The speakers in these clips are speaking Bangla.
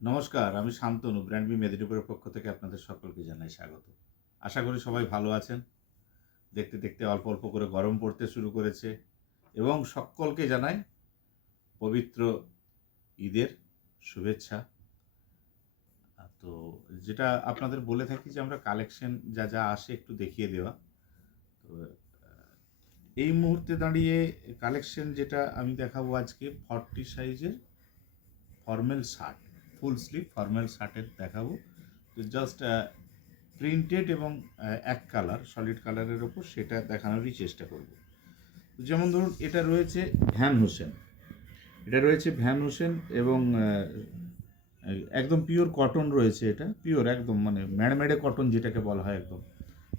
নমস্কার, আমি শান্তনু ব্র্যান্ড বি মেদিনীপুরের পক্ষ থেকে আপনাদের সকলকে জানাই স্বাগত। আশা করি সবাই ভালো আছেন। দেখতে দেখতে অল্প অল্প করে গরম পড়তে শুরু করেছে এবং সকলকে জানাই পবিত্র ঈদের শুভেচ্ছা। তো যেটা আপনাদের বলে থাকি যে আমরা কালেকশন যা যা আসে একটু দেখিয়ে দেওয়া। তো এই মুহূর্তে দাঁড়িয়ে কালেকশন যেটা আমি দেখাবো আজকে 40 সাইজের formal shirt, full sleeve formal শার্টের দেখাবো। তো জাস্ট প্রিন্টেড এবং এক কালার সলিড কালারের ওপর সেটা দেখানোরই চেষ্টা করব। যেমন ধরুন এটা রয়েছে ভ্যান হোসেন, এবং একদম পিওর কটন রয়েছে। এটা পিওর একদম মানে ম্যাড়মেড়ে কটন যেটাকে বলা হয় একদম।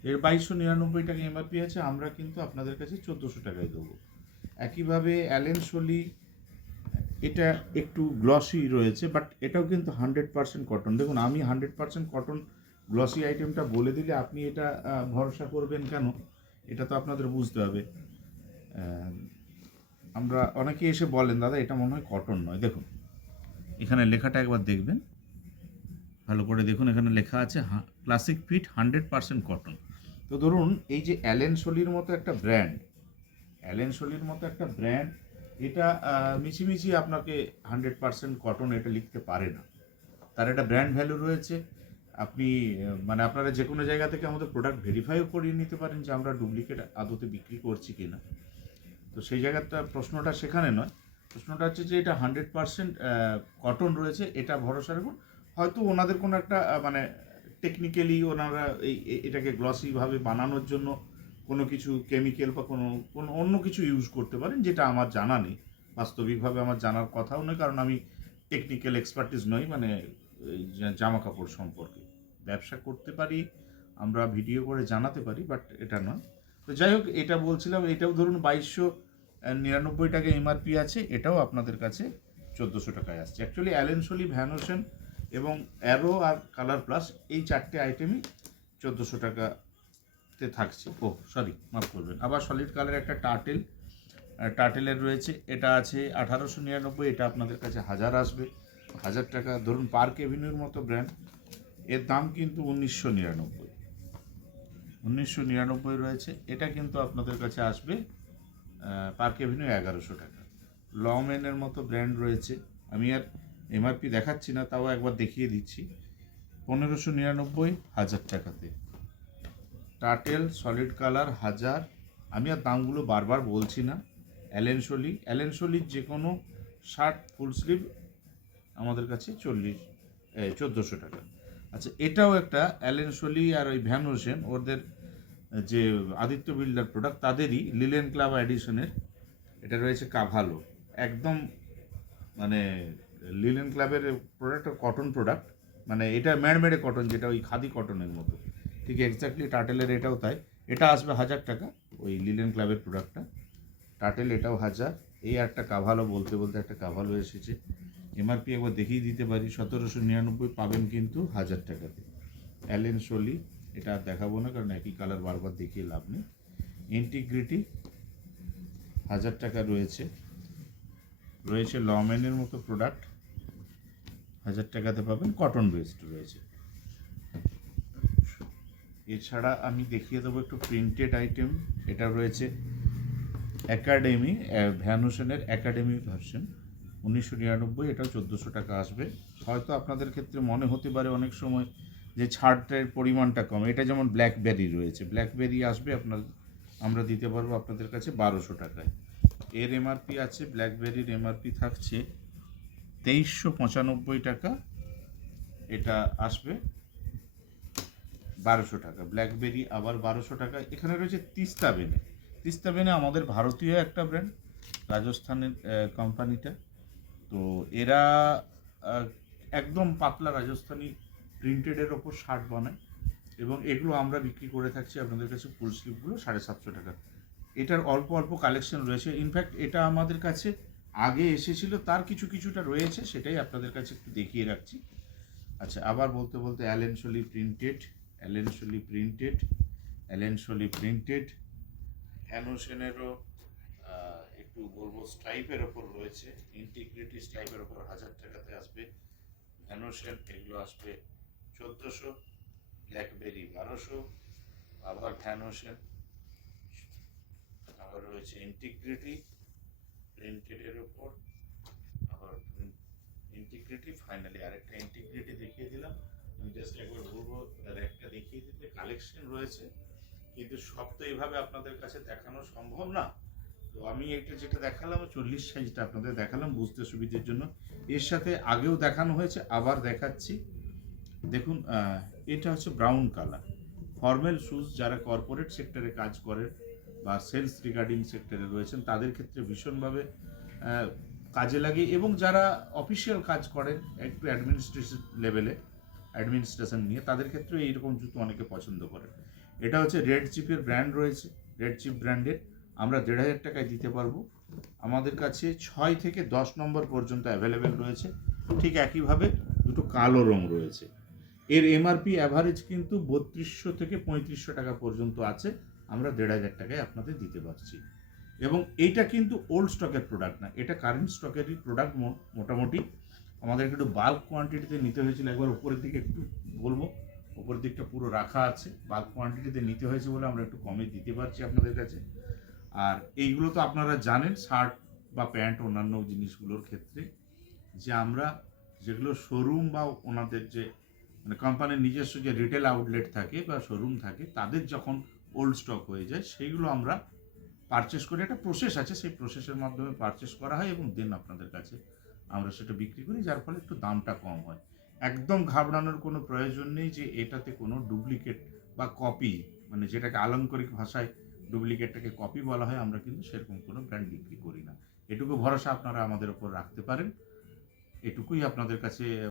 এর 2299 টাকা এমআরপি আছে, আমরা কিন্তু আপনাদের কাছে 1400 টাকায় দেবো। একইভাবে অ্যালেন সোলি, এটা একটু গ্লসি রয়েছে বাট এটাও কিন্তু 100% কটন। দেখুন আমি 100% কটন গ্লসি আইটেমটা বলে দিলে আপনি এটা ভরসা করবেন কেন, এটা তো আপনাদের বুঝতে হবে। আমরা অনেকে এসে বলেন দাদা এটা মনে হয় কটন নয়। দেখুন এখানে লেখাটা একবার দেখবেন, ভালো করে দেখুন, এখানে লেখা আছে ক্লাসিক ফিট 100% কটন। তো ধরুন এই যে অ্যালেন সোলির মতো একটা ব্র্যান্ড, এটা মিছিমিছি আপনাকে 100% কটন এটা লিখতে পারে না। তার একটা ব্র্যান্ড ভ্যালু রয়েছে। আপনি মানে আপনারা যে কোনো জায়গা থেকে আমাদের প্রোডাক্ট ভেরিফাইও করিয়ে নিতে পারেন যে আমরা ডুপ্লিকেট আদতে বিক্রি করছি কি না। তো সেই জায়গাটা প্রশ্নটা সেখানে নয়, প্রশ্নটা হচ্ছে যে এটা 100% কটন রয়েছে, এটা ভরসা রাখুন। হয়তো ওনাদের কোনো একটা মানে টেকনিক্যালি ওনারা এটাকে গ্লসিভাবে বানানোর জন্য কোনো কিছু কেমিক্যাল বা কোনো কোনো অন্য কিছু ইউজ করতে পারেন, যেটা আমার জানা নেই। বাস্তবিকভাবে আমার জানার কথাও নয়, কারণ আমি টেকনিক্যাল এক্সপার্টিস নই মানে এই জামা কাপড় সম্পর্কে। ব্যবসা করতে পারি, আমরা ভিডিও করে জানাতে পারি, বাট এটা নয়। তো যাই হোক, এটা বলছিলাম, এটাও ধরুন 2299 টাকা এমআরপি আছে, এটাও আপনাদের কাছে 1400 টাকায় আসছে। Actually Allen Solly, Van Heusen এবং অ্যারো আর কালার প্লাস এই চারটে আইটেমই 1400 টাকাতে থাকছে। ও সরি, মাফ করবেন। আবার সলিড কালার একটা টার্টেলের রয়েছে, এটা আছে 1899, এটা আপনাদের কাছে 1000 আসবে, 1000 টাকা। ধরুন পার্ক এভিনিউর মতো ব্র্যান্ড, এর দাম কিন্তু 1999 রয়েছে, এটা কিন্তু আপনাদের কাছে আসবে পার্ক এভিনিউ 1100 টাকা। লমেনের মতো ব্র্যান্ড রয়েছে, আমি আর এমআরপি দেখাচ্ছি না, তাও একবার দেখিয়ে দিচ্ছি। 1599, 1000 টাকাতে। টার্টেল সলিড কালার 1000, আমি আর দামগুলো বারবার বলছি না। অ্যালেন সোলির যে কোনো শার্ট ফুল স্লিভ আমাদের কাছে 1400 টাকা। আচ্ছা, এটাও একটা অ্যালেন সোলি আর ওই ভ্যান হোসেন, ওদের যে আদিত্য বিল্ডার প্রোডাক্ট তাদেরই লিলেন ক্লাব এডিশনের, এটা রয়েছে কাভালো, একদম মানে লিলেন ক্লাবের প্রোডাক্ট, কটন প্রোডাক্ট, মানে এটা ম্যাড়মেড়ে কটন, যেটা ওই খাদি কটনের মতো, ঠিক এক্স্যাক্টলি টার্টেলের এটাও তাই। এটা আসবে 1000 টাকা, ওই লিলেন ক্লাবের প্রোডাক্টটা। টার্টেল এটাও 1000। এই একটা কাভালো, বলতে বলতে একটা কাভালো এসেছে, এমআরপি একবার দেখিয়ে দিতে পারি, 1799 পাবেন কিন্তু 1000 টাকাতে। অ্যালেন সোলি, এটা আর দেখাবো না কারণ একই কালার বারবার দেখিয়ে লাভ নেই। ইন্টিগ্রিটি 1000 টাকা রয়েছে। লমেনের মতো প্রোডাক্ট 1000 টাকাতে পাবেন, কটন বেসড রয়েছে। এছাড়া আমি দেখিয়ে দেবো একটু প্রিন্টেড আইটেম, এটা রয়েছে একাডেমি, ভ্যান হোসেনের একাডেমি ভার্সন 1999, এটাও 1400 টাকা আসবে। হয়তো আপনাদের ক্ষেত্রে মনে হতে পারে অনেক সময় যে ছাড়ের পরিমাণটা কম, এটা যেমন ব্ল্যাকবেরি রয়েছে, ব্ল্যাকবেরি আসবে আমরা দিতে পারবো আপনাদের কাছে 1200 টাকায়। এর এমআরপি আছে, ব্ল্যাকবেরির এমআরপি থাকছে 2395 টাকা, এটা আসবে 1200 টাকা। ব্ল্যাকবেরি আবার 1200 টাকা। এখানে রয়েছে তিস্তা বেনে আমাদের ভারতীয় একটা ব্র্যান্ড, রাজস্থানের কোম্পানিটা। তো এরা একদম পাতলা রাজস্থানি প্রিন্টেডের ওপর শার্ট বানায় এবং এগুলো আমরা বিক্রি করে থাকছি আপনাদের কাছে ফুল স্লিভগুলো 750 টাকা। এটার অল্প অল্প কালেকশন রয়েছে, ইনফ্যাক্ট এটা আমাদের কাছে আগে এসেছিল, তার কিছুটা রয়েছে, সেটাই আপনাদের কাছে একটু দেখিয়ে রাখছি। আচ্ছা, আবার বলতে বলতে অ্যালেন সোলি প্রিন্টেড, অ্যানোসেনেরও একটু বলবো স্ট্রাইপের ওপর রয়েছে, ইন্টিগ্রিটি স্ট্রাইপের ওপর 1000 টাকাতে আসবে। ভ্যানোশন এগুলো আসবে 1400, ব্ল্যাকবেরি 1200, আবার ভ্যানোশন, আবার রয়েছে ইন্টিগ্রিটি প্রিন্টেডের উপর, আবার ইন্টিগ্রিটি, ফাইনালি আরেকটা ইন্টিগ্রিটি দেখিয়ে দিলাম। আমি জাস্ট একবার বলবো একটা দেখিয়ে দিতে, কালেকশন রয়েছে কিন্তু সব তো এইভাবে আপনাদের কাছে দেখানো সম্ভব না। তো আমি এটা যেটা দেখালাম 40 সাইজটা আপনাদের দেখালাম বুঝতে সুবিধের জন্য। এর সাথে আগেও দেখানো হয়েছে, আবার দেখাচ্ছি। দেখুন এটা হচ্ছে ব্রাউন কালার, ফর্মাল শুজ যারা কর্পোরেট সেক্টরে কাজ করেন বা সেলস রিগার্ডিং সেক্টরে রয়েছেন তাদের ক্ষেত্রে ভীষণভাবে কাজে লাগে, এবং যারা অফিসিয়াল কাজ করেন একটু অ্যাডমিনিস্ট্রেশন লেভেলে, অ্যাডমিনিস্ট্রেশন নিয়ে, তাদের ক্ষেত্রে এইরকম জুতো অনেকে পছন্দ করেন। এটা হচ্ছে রেড চিপের ব্র্যান্ড রয়েছে, রেড চিপ ব্র্যান্ডের আমরা 1500 টাকায় দিতে পারবো। আমাদের কাছে 6 থেকে 10 নম্বর পর্যন্ত অ্যাভেলেবেল রয়েছে। ঠিক একইভাবে দুটো কালো রং রয়েছে। এর এমআরপি অ্যাভারেজ কিন্তু 3200 থেকে 3500 টাকা পর্যন্ত আছে, আমরা 1500 টাকায় আপনাদের দিতে পারছি। এবং এইটা কিন্তু ওল্ড স্টকের প্রোডাক্ট না, এটা কারেন্ট স্টকেরই প্রোডাক্ট। মোটামুটি আমাদের একটু বাল্ক কোয়ান্টিটিতে নিতে হয়েছিল, একবার উপরের দিকে একটু বলবো, উপরের দিকটা পুরো রাখা আছে, বাল্ক কোয়ান্টিটিতে নিতে হয়েছে বলে আমরা একটু কমে দিতে পারছি আপনাদের কাছে। আর এইগুলো তো আপনারা জানেন, শার্ট বা প্যান্ট অন্যান্য জিনিসগুলোর ক্ষেত্রে যে আমরা যেগুলো শোরুম বা ওনাদের যে মানে কোম্পানির নিজস্ব যে রিটেল আউটলেট থাকে বা শোরুম থাকে, তাদের যখন ওল্ড স্টক হয়ে যায় সেইগুলো আমরা পারচেস করি। একটা প্রসেস আছে, সেই প্রসেসের মাধ্যমে পারচেস করা হয় এবং দেন আপনাদের কাছে আমরা সেটা বিক্রি করি, যার ফলে একটু দামটা কম হয়। একদম ঘাবড়ানোর কোনো প্রয়োজন নেই যে এটাতে কোনো ডুপ্লিকেট বা কপি, মানে যেটাকে আলংকারিক ভাষায় ডুপ্লিকেটটাকে কপি বলা হয়, আমরা কিন্তু সেরকম কোনো ব্র্যান্ড বিক্রি করি না। এটুকু ভরসা আপনারা আমাদের ওপর রাখতে পারেন, এটুকুই আপনাদের কাছে